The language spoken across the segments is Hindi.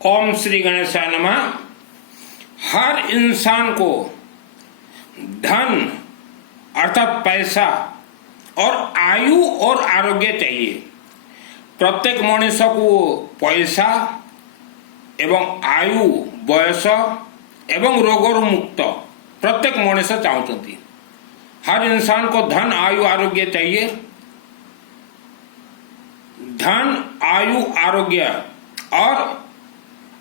ओम श्री गणेशाय नमः। हर इंसान को धन अर्थात पैसा और आयु और आरोग्य चाहिए। प्रत्येक मनुष्य को पैसा एवं आयु बयस एवं रोगरु मुक्त प्रत्येक मनुष्य चाहते। हर इंसान को धन आयु आरोग्य चाहिए। धन आयु आरोग्य और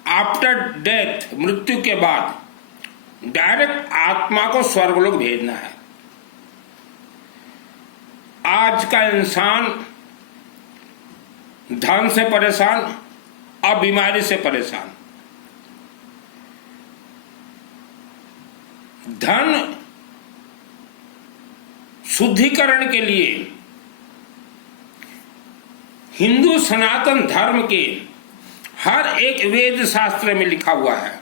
आफ्टर डेथ मृत्यु के बाद डायरेक्ट आत्मा को स्वर्गलोक भेजना है। आज का इंसान धन से परेशान और बीमारी से परेशान। धन शुद्धिकरण के लिए हिंदू सनातन धर्म के हर एक वेद शास्त्र में लिखा हुआ है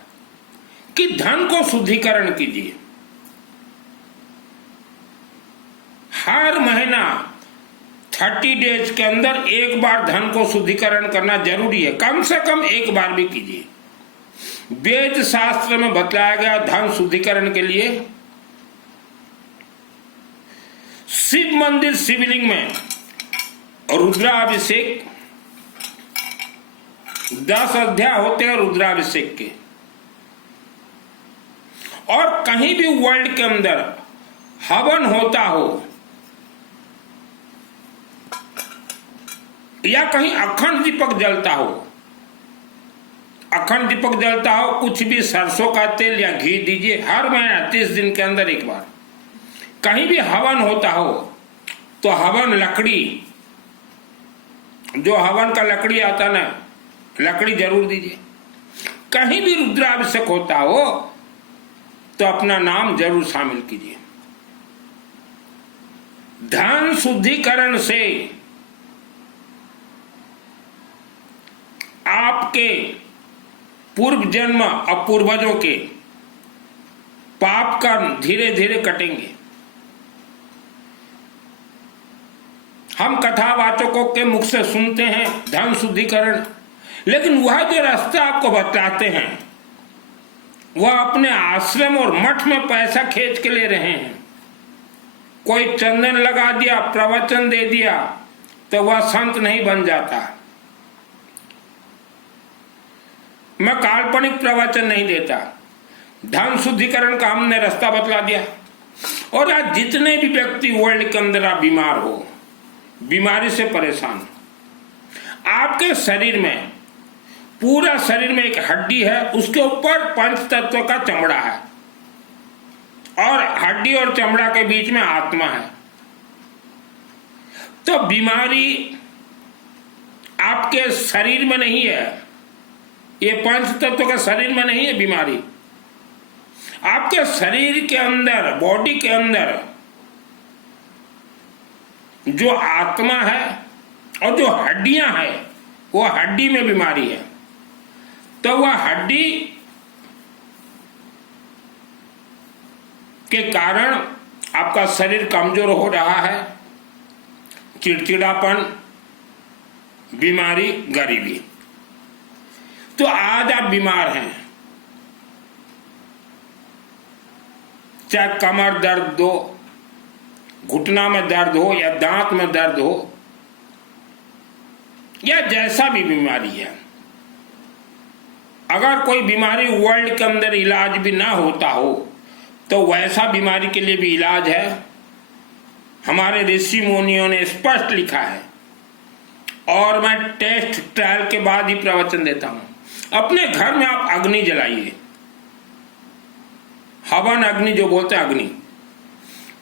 कि धन को शुद्धिकरण कीजिए। हर महीना 30 डेज के अंदर एक बार धन को शुद्धिकरण करना जरूरी है। कम से कम एक बार भी कीजिए। वेद शास्त्र में बतलाया गया धन शुद्धिकरण के लिए शिव मंदिर शिवलिंग में रुद्राभिषेक 10 अध्याय होते हैं रुद्राभिषेक के। और कहीं भी वर्ल्ड के अंदर हवन होता हो या कहीं अखंड दीपक जलता हो, अखंड दीपक जलता हो, कुछ भी सरसों का तेल या घी दीजिए। हर महीना 30 दिन के अंदर एक बार। कहीं भी हवन होता हो तो हवन लकड़ी, जो हवन का लकड़ी आता ना, लकड़ी जरूर दीजिए। कहीं भी रुद्राभिषेक होता हो तो अपना नाम जरूर शामिल कीजिए। धन शुद्धिकरण से आपके पूर्व जन्म और पूर्वजों के पाप कर्म धीरे धीरे कटेंगे। हम कथावाचकों के मुख से सुनते हैं धन शुद्धिकरण, लेकिन वह जो रास्ता आपको बताते हैं वह अपने आश्रम और मठ में पैसा खींच के ले रहे हैं। कोई चंदन लगा दिया, प्रवचन दे दिया तो वह संत नहीं बन जाता। मैं काल्पनिक प्रवचन नहीं देता। धन शुद्धिकरण का हमने रास्ता बतला दिया। और आज जितने भी व्यक्ति वर्ल्ड के अंदर आप बीमार हो, बीमारी से परेशान, आपके शरीर में, पूरा शरीर में एक हड्डी है, उसके ऊपर पंच तत्व का चमड़ा है और हड्डी और चमड़ा के बीच में आत्मा है। तो बीमारी आपके शरीर में नहीं है, ये पंच तत्व का शरीर में नहीं है बीमारी। आपके शरीर के अंदर, बॉडी के अंदर जो आत्मा है और जो हड्डियां हैं, वो हड्डी में बीमारी है। तो वह हड्डी के कारण आपका शरीर कमजोर हो रहा है, चिड़चिड़ापन, बीमारी, गरीबी। तो आज आप बीमार हैं, चाहे कमर दर्द हो, घुटना में दर्द हो या दांत में दर्द हो या जैसा भी बीमारी है। अगर कोई बीमारी वर्ल्ड के अंदर इलाज भी ना होता हो तो वैसा बीमारी के लिए भी इलाज है। हमारे ऋषि मुनियों ने स्पष्ट लिखा है और मैं टेस्ट ट्रायल के बाद ही प्रवचन देता हूं। अपने घर में आप अग्नि जलाइए, हवन अग्नि जो बोलते हैं अग्नि,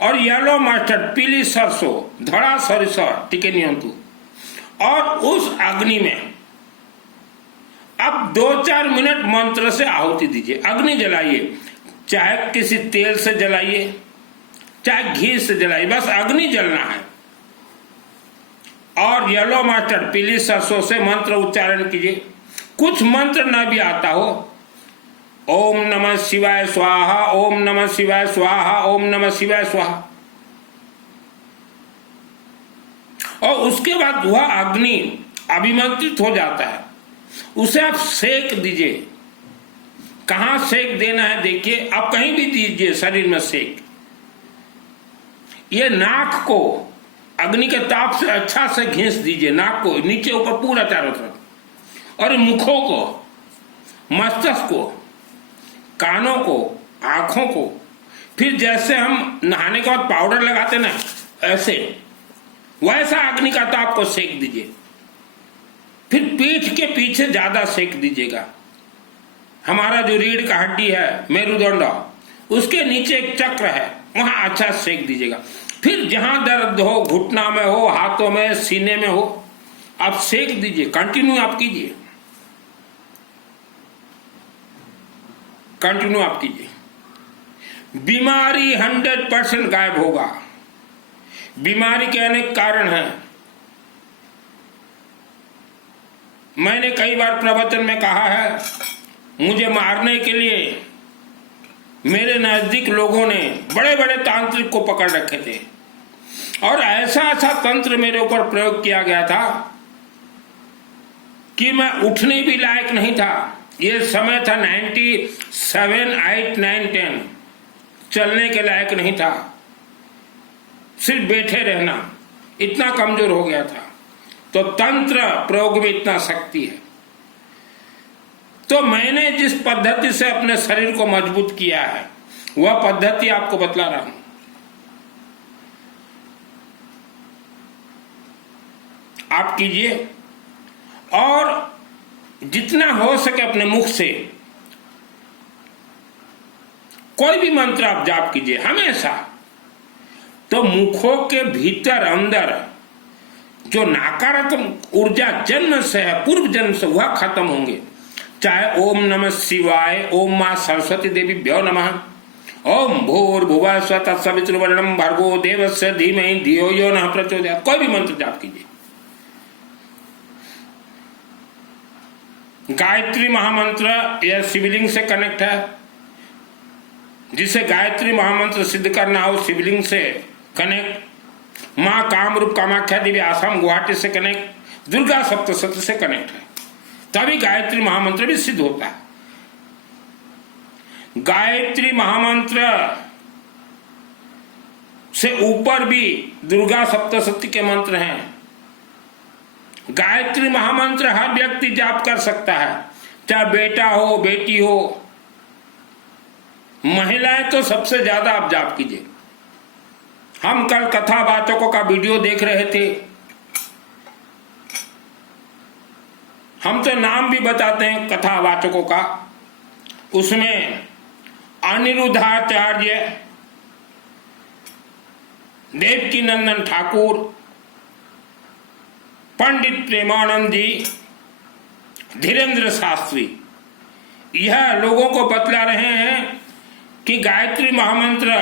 और येलो मस्टर्ड, पीली सरसों, धड़ा सरिसर टिके नियंतु, और उस अग्नि में अब 2-4 मिनट मंत्र से आहुति दीजिए। अग्नि जलाइए, चाहे किसी तेल से जलाइए, चाहे घी से जलाइए, बस अग्नि जलना है। और येलो मस्टर्ड, पीली सरसों से मंत्र उच्चारण कीजिए। कुछ मंत्र न भी आता हो, ओम नमः शिवाय स्वाहा, ओम नमः शिवाय स्वाहा, ओम नमः शिवाय स्वाहा, और उसके बाद वह अग्नि अभिमंत्रित हो जाता है उसे आप सेक दीजिए। कहां सेक देना है देखिए, आप कहीं भी दीजिए शरीर में सेक। ये नाक को अग्नि के ताप से अच्छा से घिस दीजिए, नाक को नीचे ऊपर पूरा चारों तरफ, और मुखों को, मस्तिष्क को, कानों को, आंखों को। फिर जैसे हम नहाने के बाद पाउडर लगाते ना, ऐसे वैसा अग्नि का ताप को सेक दीजिए। फिर पीठ के पीछे ज्यादा सेक दीजिएगा। हमारा जो रीढ़ का हड्डी है, मेरुदंड, उसके नीचे एक चक्र है, वहां अच्छा सेक दीजिएगा। फिर जहां दर्द हो, घुटना में हो, हाथों में, सीने में हो, आप सेक दीजिए। कंटिन्यू आप कीजिए, कंटिन्यू आप कीजिए। बीमारी 100% गायब होगा। बीमारी के अनेक कारण हैं। मैंने कई बार प्रवचन में कहा है, मुझे मारने के लिए मेरे नजदीक लोगों ने बड़े बड़े तांत्रिक को पकड़ रखे थे, और ऐसा ऐसा तंत्र मेरे ऊपर प्रयोग किया गया था कि मैं उठने भी लायक नहीं था। ये समय था 97, 8, 9, 10, चलने के लायक नहीं था, सिर्फ बैठे रहना, इतना कमजोर हो गया था। तो तंत्र प्रयोग में इतना शक्ति है। तो मैंने जिस पद्धति से अपने शरीर को मजबूत किया है, वह पद्धति आपको बतला रहा हूं। आप कीजिए, और जितना हो सके अपने मुख से कोई भी मंत्र आप जाप कीजिए हमेशा। तो मुखों के भीतर अंदर जो नकारात्मक ऊर्जा जन्म से है, पूर्व जन्म से, वह खत्म होंगे। चाहे ओम नमः शिवाय, ओम मां सरस्वती देवी भ्यो नमः, ओम भूर्भुवः स्वः तत्सवितुर्वरेण्यं भर्गो देवस्य धीमहि धियो यो नः प्रचोदयात्। कोई भी मंत्र जाप कीजिए। गायत्री महामंत्र यह शिवलिंग से कनेक्ट है। जिसे गायत्री महामंत्र सिद्ध करना हो, शिवलिंग से कनेक्ट। मां कामरूप कामाख्या देवी आसाम गुवाहाटी से कनेक्ट। दुर्गा सप्तशती से कनेक्ट है, तभी गायत्री महामंत्र भी सिद्ध होता है। गायत्री महामंत्र से ऊपर भी दुर्गा सप्तशती के मंत्र हैं। गायत्री महामंत्र हर व्यक्ति जाप कर सकता है, चाहे बेटा हो, बेटी हो, महिलाएं तो सबसे ज्यादा आप जाप कीजिए। हम कल कथावाचकों का वीडियो देख रहे थे। हम तो नाम भी बताते हैं कथावाचकों का। उसमें अनिरुद्धाचार्य, देवकी नंदन ठाकुर, पंडित प्रेमानंद जी, धीरेन्द्र शास्त्री, यह लोगों को बतला रहे हैं कि गायत्री महामंत्र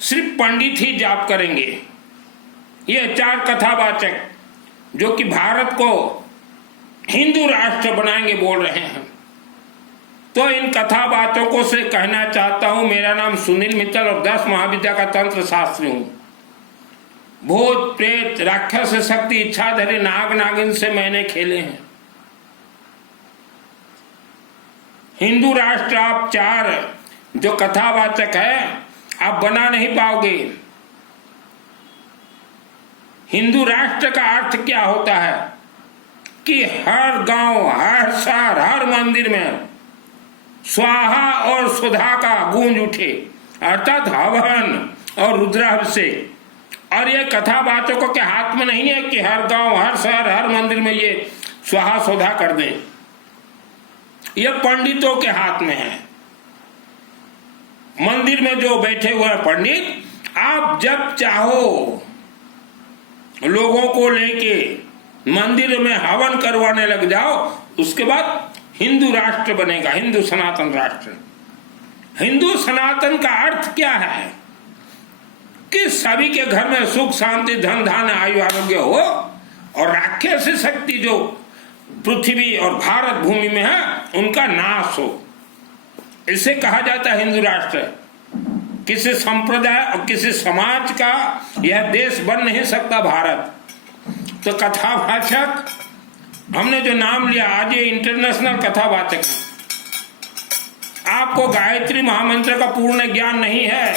सिर्फ पंडित ही जाप करेंगे। ये 4 कथावाचक जो कि भारत को हिंदू राष्ट्र बनाएंगे बोल रहे हैं। तो इन कथावाचकों से कहना चाहता हूं, मेरा नाम सुनील मित्तल और 10 महाविद्या का तंत्र शास्त्री हूं। भूत प्रेत राक्षस शक्ति इच्छाधारी नाग नागिन से मैंने खेले हैं। हिंदू राष्ट्र आप 4 जो कथावाचक है आप बना नहीं पाओगे। हिंदू राष्ट्र का अर्थ क्या होता है कि हर गांव, हर शहर, हर मंदिर में स्वाहा और सुधा का गूंज उठे, अर्थात हवन और रुद्राभिषेक। और ये कथावाचकों के हाथ में नहीं है कि हर गांव, हर शहर, हर मंदिर में ये स्वाहा सुधा कर दें। ये पंडितों के हाथ में है। मंदिर में जो बैठे हुए हैं पंडित, आप जब चाहो लोगों को लेके मंदिर में हवन करवाने लग जाओ, उसके बाद हिंदू राष्ट्र बनेगा, हिंदू सनातन राष्ट्र। हिंदू सनातन का अर्थ क्या है कि सभी के घर में सुख शांति धन धान्य आयु आरोग्य हो, और राक्षसी शक्ति जो पृथ्वी और भारत भूमि में है उनका नाश हो। इसे कहा जाता है हिंदू राष्ट्र। किसी संप्रदाय और किसी समाज का यह देश बन नहीं सकता भारत। तो कथावाचक हमने जो नाम लिया, आज ये इंटरनेशनल कथावाचक है। आपको गायत्री महामंत्र का पूर्ण ज्ञान नहीं है।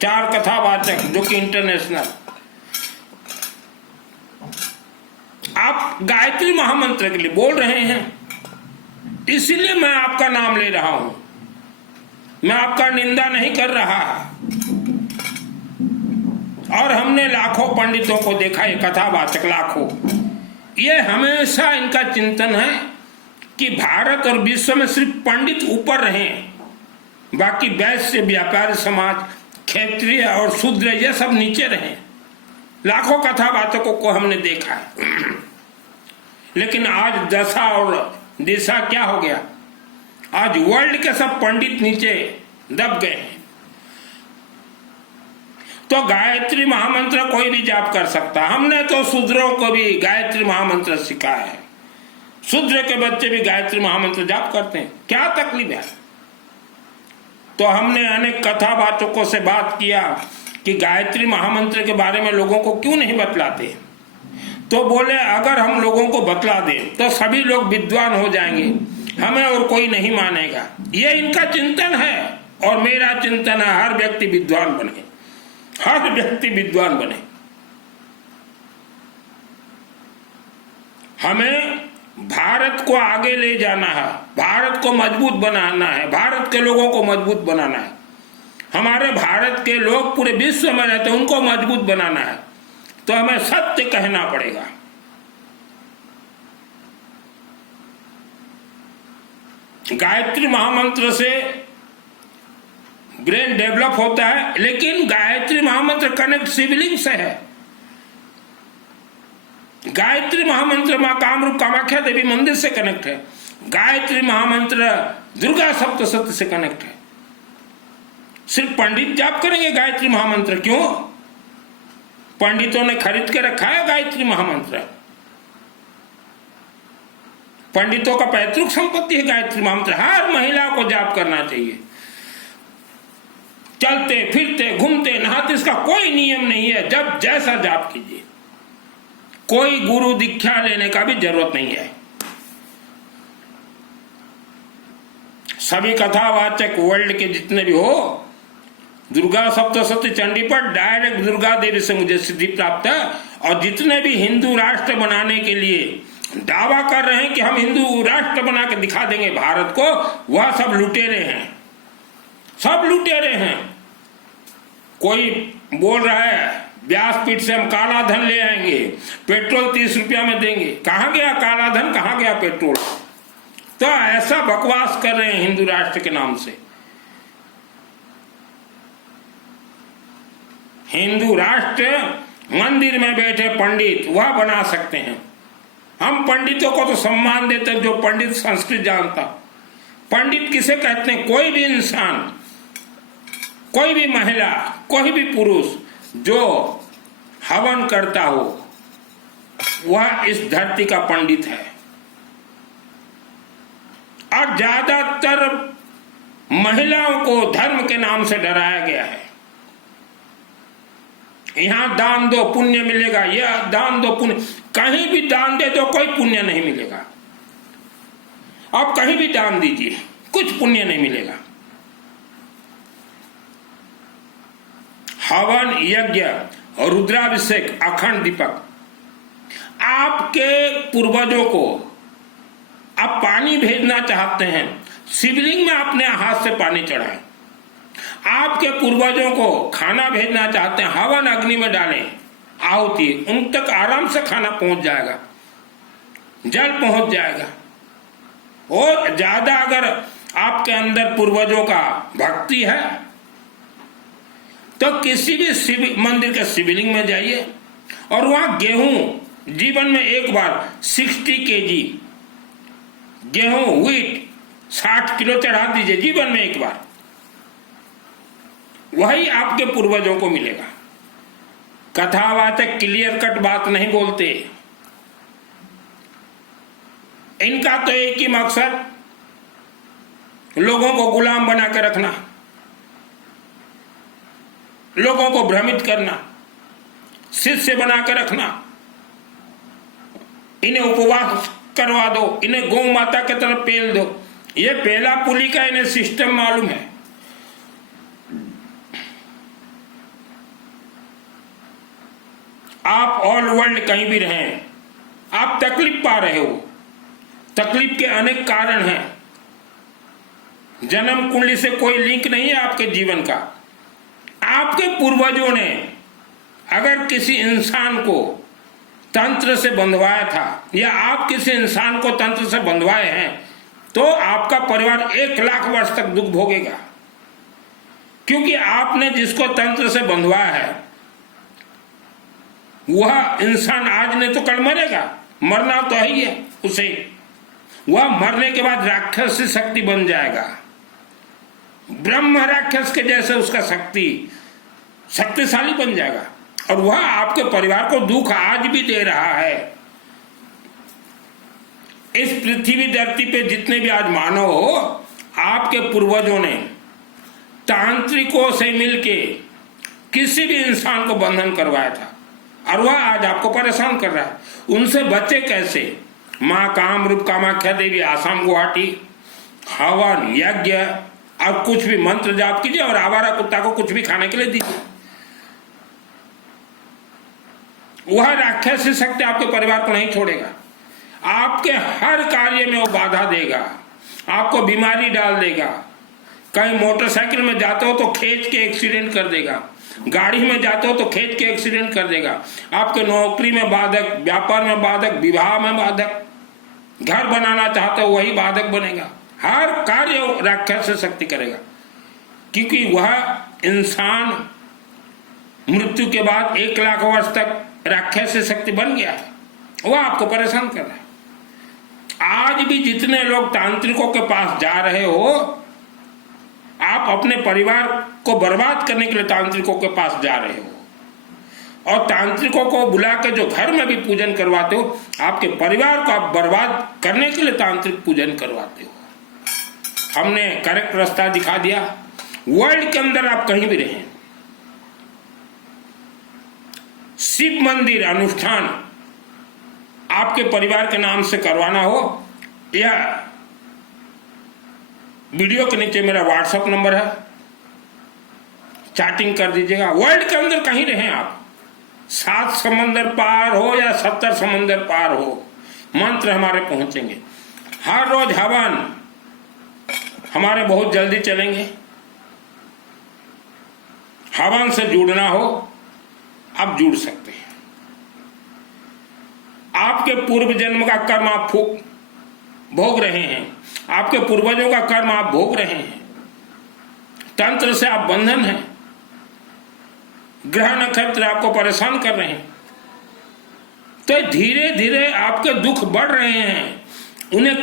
4 कथावाचक जो कि इंटरनेशनल, आप गायत्री महामंत्र के लिए बोल रहे हैं, इसीलिए मैं आपका नाम ले रहा हूं। मैं आपका निंदा नहीं कर रहा। और हमने लाखों पंडितों को देखा, ये कथावाचक लाखों, ये हमेशा इनका चिंतन है कि भारत और विश्व में सिर्फ पंडित ऊपर रहें, बाकी वैश्य, व्यापारी समाज, क्षत्रिय और शूद्र ये सब नीचे रहें। लाखों कथावाचकों को हमने देखा है। लेकिन आज दशा और दिशा क्या हो गया? आज वर्ल्ड के सब पंडित नीचे दब गए हैं। तो गायत्री महामंत्र कोई भी जाप कर सकता। हमने तो शूद्रों को भी गायत्री महामंत्र सिखाया है। शूद्र के बच्चे भी गायत्री महामंत्र जाप करते हैं, क्या तकलीफ है? तो हमने अनेक कथावाचकों से बात किया कि गायत्री महामंत्र के बारे में लोगों को क्यों नहीं बतलाते। तो बोले अगर हम लोगों को बतला दें तो सभी लोग विद्वान हो जाएंगे, हमें और कोई नहीं मानेगा। ये इनका चिंतन है और मेरा चिंतन है हर व्यक्ति विद्वान बने, हर व्यक्ति विद्वान बने। हमें भारत को आगे ले जाना है, भारत को मजबूत बनाना है, भारत के लोगों को मजबूत बनाना है। हमारे भारत के लोग पूरे विश्व में रहते हैं, उनको मजबूत बनाना है। तो हमें सत्य कहना पड़ेगा। गायत्री महामंत्र से ब्रेन डेवलप होता है, लेकिन गायत्री महामंत्र कनेक्ट शिवलिंग से है। गायत्री महामंत्र मां कामरूप कामाख्या देवी मंदिर से कनेक्ट है। गायत्री महामंत्र दुर्गा सप्तशती से कनेक्ट है। सिर्फ पंडित जाप करेंगे गायत्री महामंत्र? क्यों? पंडितों ने खरीद के रखा है गायत्री महामंत्र। पंडितों का पैतृक संपत्ति है गायत्री महामंत्र। हर महिला को जाप करना चाहिए। चलते फिरते घूमते नहाते इसका कोई नियम नहीं है, जब जैसा जाप कीजिए। कोई गुरु दीक्षा लेने का भी जरूरत नहीं है। सभी कथावाचक वर्ल्ड के जितने भी हो, दुर्गा सप्तशती चंडी पर डायरेक्ट दुर्गा देवी से मुझे सिद्धि प्राप्त है। और जितने भी हिंदू राष्ट्र बनाने के लिए दावा कर रहे हैं कि हम हिंदू राष्ट्र बना के दिखा देंगे भारत को, वह सब लुटेरे हैं, सब लुटेरे हैं। कोई बोल रहा है व्यासपीठ से हम काला धन ले आएंगे, पेट्रोल 30 रुपया में देंगे। कहां गया काला धन, कहां गया पेट्रोल? तो ऐसा बकवास कर रहे हैं हिंदू राष्ट्र के नाम से। हिंदू राष्ट्र मंदिर में बैठे पंडित वह बना सकते हैं। हम पंडितों को तो सम्मान देते हैं जो पंडित संस्कृत जानता। पंडित किसे कहते हैं? कोई भी इंसान, कोई भी महिला, कोई भी पुरुष जो हवन करता हो वह इस धरती का पंडित है। और ज्यादातर महिलाओं को धर्म के नाम से डराया गया है। यहां दान दो पुण्य मिलेगा, यह दान दो पुण्य। कहीं भी दान दे दो कोई पुण्य नहीं मिलेगा। आप कहीं भी दान दीजिए कुछ पुण्य नहीं मिलेगा। हवन यज्ञ और रुद्राभिषेक अखंड दीपक, आपके पूर्वजों को आप पानी भेजना चाहते हैं, शिवलिंग में अपने हाथ से पानी चढ़ाएं। आपके पूर्वजों को खाना भेजना चाहते हैं, हवन अग्नि में डालें, आहुति, उन तक आराम से खाना पहुंच जाएगा, जल पहुंच जाएगा। और ज्यादा अगर आपके अंदर पूर्वजों का भक्ति है तो किसी भी मंदिर के शिवलिंग में जाइए और वहां गेहूं जीवन में एक बार 60 केजी गेहूं व्हीट 60 किलो चढ़ा दीजिए जीवन में एक बार। वही आपके पूर्वजों को मिलेगा। कथावाचक क्लियर कट बात नहीं बोलते। इनका तो एक ही मकसद लोगों को गुलाम बना के रखना, लोगों को भ्रमित करना, शिष्य बना के रखना। इन्हें उपवास करवा दो, इन्हें गौ माता की तरफ पेल दो। ये पहला पुली का इन्हें सिस्टम मालूम है। आप ऑल वर्ल्ड कहीं भी रहें, आप तकलीफ पा रहे हो। तकलीफ के अनेक कारण हैं। जन्म कुंडली से कोई लिंक नहीं है आपके जीवन का। आपके पूर्वजों ने अगर किसी इंसान को तंत्र से बंधवाया था या आप किसी इंसान को तंत्र से बंधवाए हैं तो आपका परिवार 1,00,000 वर्ष तक दुख भोगेगा, क्योंकि आपने जिसको तंत्र से बंधवाया है वह इंसान आज नहीं तो कल मरेगा। मरना तो है ही है उसे। वह मरने के बाद राक्षसी शक्ति बन जाएगा, ब्रह्म राक्षस के जैसे उसका शक्तिशाली बन जाएगा, और वह आपके परिवार को दुख आज भी दे रहा है। इस पृथ्वी धरती पे जितने भी आज मानव हो, आपके पूर्वजों ने तांत्रिकों से मिलके किसी भी इंसान को बंधन करवाया था, और वह आज आपको परेशान कर रहा है। उनसे बचे कैसे? मां कामरूप कामाख्या देवी, आसाम गुवाहाटी, हवन यज्ञ और कुछ भी मंत्र जाप कीजिए और आवारा कुत्ता को कुछ भी खाने के लिए दीजिए। वह राक्षसी शक्ति आपके परिवार को नहीं छोड़ेगा। आपके हर कार्य में वो बाधा देगा, आपको बीमारी डाल देगा। कहीं मोटरसाइकिल में जाते हो तो खींच के एक्सीडेंट कर देगा, गाड़ी में जाते हो तो खींच के एक्सीडेंट कर देगा। आपके नौकरी में बाधक, व्यापार में बाधक, विवाह में बाधक, घर बनाना चाहते हो वही बाधक बनेगा। हर कार्य राक्षस शक्ति करेगा, क्योंकि वह इंसान मृत्यु के बाद 1,00,000 वर्ष तक राक्षस शक्ति बन गया है। वह आपको परेशान कर रहा है। आज भी जितने लोग तांत्रिकों के पास जा रहे हो, आप अपने परिवार को बर्बाद करने के लिए तांत्रिकों के पास जा रहे हो, और तांत्रिकों को बुला के जो घर में भी पूजन करवाते हो, आपके परिवार को आप बर्बाद करने के लिए तांत्रिक पूजन करवाते हो। हमने करेक्ट रास्ता दिखा दिया। वर्ल्ड के अंदर आप कहीं भी रहें, शिव मंदिर अनुष्ठान आपके परिवार के नाम से करवाना हो, या वीडियो के नीचे मेरा व्हाट्सएप नंबर है, चैटिंग कर दीजिएगा। वर्ल्ड के अंदर कहीं रहें आप, 7 समंदर पार हो या 70 समंदर पार हो, मंत्र हमारे पहुंचेंगे। हर रोज हवन हमारे बहुत जल्दी चलेंगे। हवन से जुड़ना हो आप जुड़ सकते हैं। आपके पूर्व जन्म का कर्म आप भोग रहे हैं, आपके पूर्वजों का कर्म आप भोग रहे हैं। तंत्र से आप बंधन हैं, ग्रह नक्षत्र आपको परेशान कर रहे हैं, तो धीरे धीरे आपके दुख बढ़ रहे हैं। उन्हें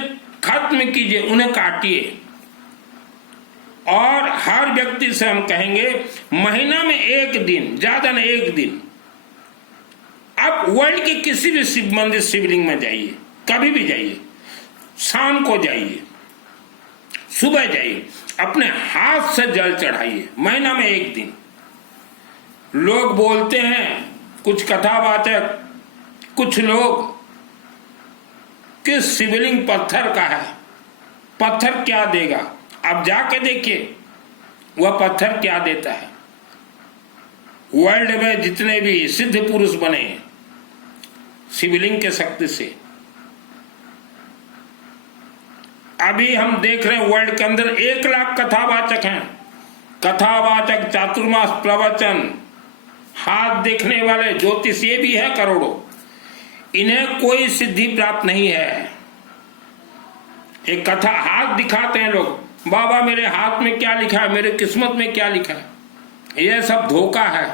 खत्म कीजिए, उन्हें काटिए। और हर व्यक्ति से हम कहेंगे महीना में 1 दिन, ज्यादा नहीं 1 दिन, आप वर्ल्ड के किसी भी शिव मंदिर शिवलिंग में जाइए, कभी भी जाइए, शाम को जाइए, सुबह जाइए, अपने हाथ से जल चढ़ाइए, महीना में 1 दिन। लोग बोलते हैं, कुछ कथावाचक, कुछ लोग, कि शिवलिंग पत्थर का है, पत्थर क्या देगा। आप जाके देखिए वह पत्थर क्या देता है। वर्ल्ड में जितने भी सिद्ध पुरुष बने शिवलिंग के शक्ति से, अभी हम देख रहे हैं वर्ल्ड के अंदर 1,00,000 कथावाचक हैं। कथावाचक, चातुर्मास प्रवचन, हाथ देखने वाले ज्योतिष, ये भी है करोड़ों। इन्हें कोई सिद्धि प्राप्त नहीं है। एक कथा हाथ दिखाते हैं लोग, बाबा मेरे हाथ में क्या लिखा है, मेरे किस्मत में क्या लिखा है। यह सब धोखा है।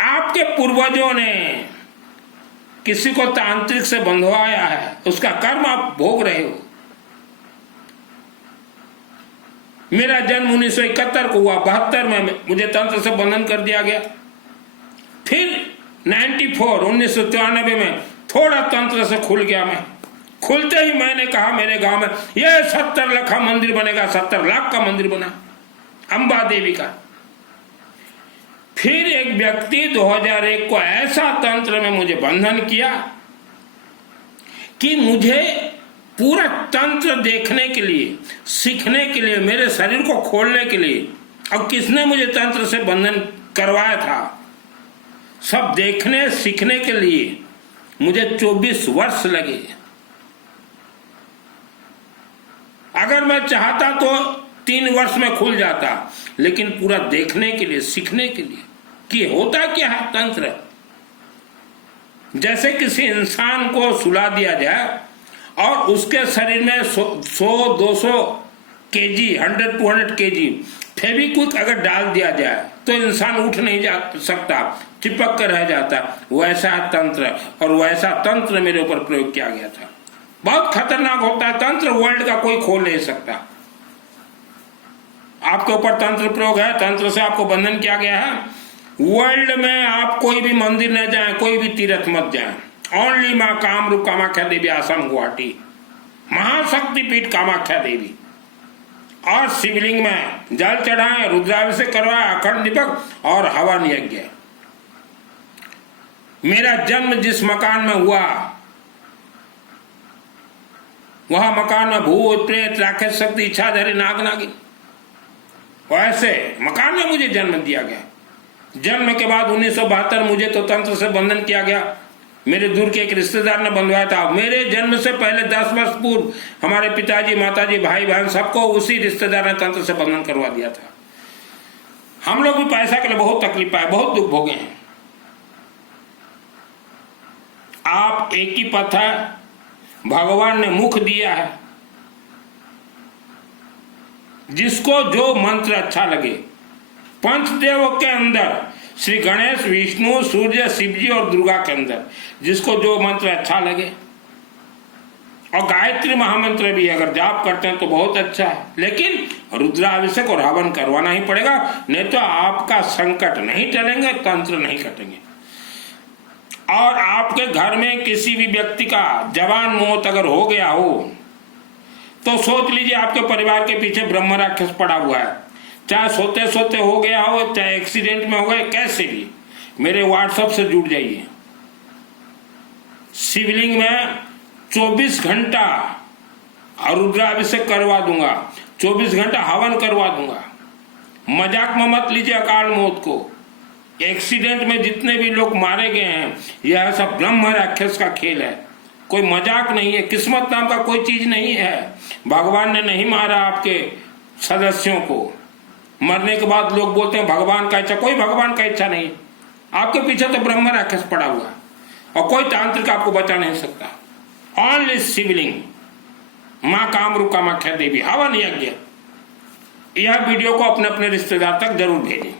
आपके पूर्वजों ने किसी को तांत्रिक से बंधवाया है, उसका कर्म आप भोग रहे हो। मेरा जन्म 1971 को हुआ, 72 में मुझे तंत्र से बंधन कर दिया गया। फिर 1994 में थोड़ा तंत्र से खुल गया मैं। खुलते ही मैंने कहा मेरे गांव में यह 70 लाख का मंदिर बनेगा, 70 लाख का मंदिर बना, अंबा देवी का। फिर एक व्यक्ति 2001 को ऐसा तंत्र में मुझे बंधन किया, कि मुझे पूरा तंत्र देखने के लिए, सीखने के लिए, मेरे शरीर को खोलने के लिए, और किसने मुझे तंत्र से बंधन करवाया था, सब देखने सीखने के लिए मुझे 24 वर्ष लगे। अगर मैं चाहता तो 3 वर्ष में खुल जाता, लेकिन पूरा देखने के लिए, सीखने के लिए कि होता क्या है तंत्र। जैसे किसी इंसान को सुला दिया जाए और उसके शरीर में 100-200 केजी, 100-200 केजी फेविक्विक अगर डाल दिया जाए तो इंसान उठ नहीं जा सकता, चिपक कर रह जाता। वैसा तंत्र, और वैसा तंत्र मेरे ऊपर प्रयोग किया गया था। बहुत खतरनाक होता है तंत्र, वर्ल्ड का कोई खोल नहीं सकता। आपके ऊपर तंत्र प्रयोग है, तंत्र से आपको बंधन किया गया है। वर्ल्ड में आप कोई भी मंदिर न जाएं, कोई भी तीर्थ मत जाएं। ओनली मां कामरूप कामाख्या देवी, आसाम गुवाहाटी, महाशक्तिपीठ कामाख्या देवी। और शिवलिंग में जल चढ़ाएं, रुद्राभिषेक करवाएं, अखंड दीपक और हवन यज्ञ। मेरा जन्म जिस मकान में हुआ, वह मकान में भूत प्रेत राक्षस शक्ति इच्छाधारी नाग नागिन, वैसे मकान में मुझे जन्म दिया गया। जन्म के बाद 1972 मुझे तो तंत्र से बंधन किया गया। मेरे दूर के एक रिश्तेदार ने बंधवाया था। मेरे जन्म से पहले 10 वर्ष पूर्व हमारे पिताजी, माताजी, भाई बहन सबको उसी रिश्तेदार ने तंत्र से बंधन करवा दिया था। हम लोग भी पैसा के लिए बहुत तकलीफ पाए, बहुत दुख भोगे हैं। आप एक ही पथ है, भगवान ने मुख दिया है। जिसको जो मंत्र अच्छा लगे, पंचदेव के अंदर श्री गणेश, विष्णु, सूर्य, शिवजी और दुर्गा के अंदर जिसको जो मंत्र अच्छा लगे, और गायत्री महामंत्र भी अगर जाप करते हैं तो बहुत अच्छा है। लेकिन रुद्राभिषेक और हवन करवाना ही पड़ेगा, नहीं तो आपका संकट नहीं टलेंगे, तंत्र नहीं कटेंगे। और आपके घर में किसी भी व्यक्ति का जवान मौत अगर हो गया हो तो सोच लीजिए आपके परिवार के पीछे ब्रह्म राक्षस पड़ा हुआ है। चाहे सोते सोते हो गया हो, चाहे एक्सीडेंट में हो गए, कैसे भी मेरे व्हाट्सएप से जुड़ जाइए। शिवलिंग में 24 घंटा रुद्राभिषेक करवा दूंगा, 24 घंटा हवन करवा दूंगा। मजाक में मत लीजिए अकाल मौत को। एक्सीडेंट में जितने भी लोग मारे गए हैं, यह सब ब्रह्म राक्षस का खेल है, कोई मजाक नहीं है। किस्मत नाम का कोई चीज नहीं है। भगवान ने नहीं मारा आपके सदस्यों को। मरने के बाद लोग बोलते हैं भगवान का इच्छा, कोई भगवान का इच्छा नहीं। आपके पीछे तो ब्रह्म राक्षस पड़ा हुआ है और कोई तांत्रिक आपको बचा नहीं सकता। ओनली शिवलिंग, मां कामरूप कामाख्या देवी, हवन यज्ञ। यह वीडियो को अपने अपने रिश्तेदार तक जरूर भेजें।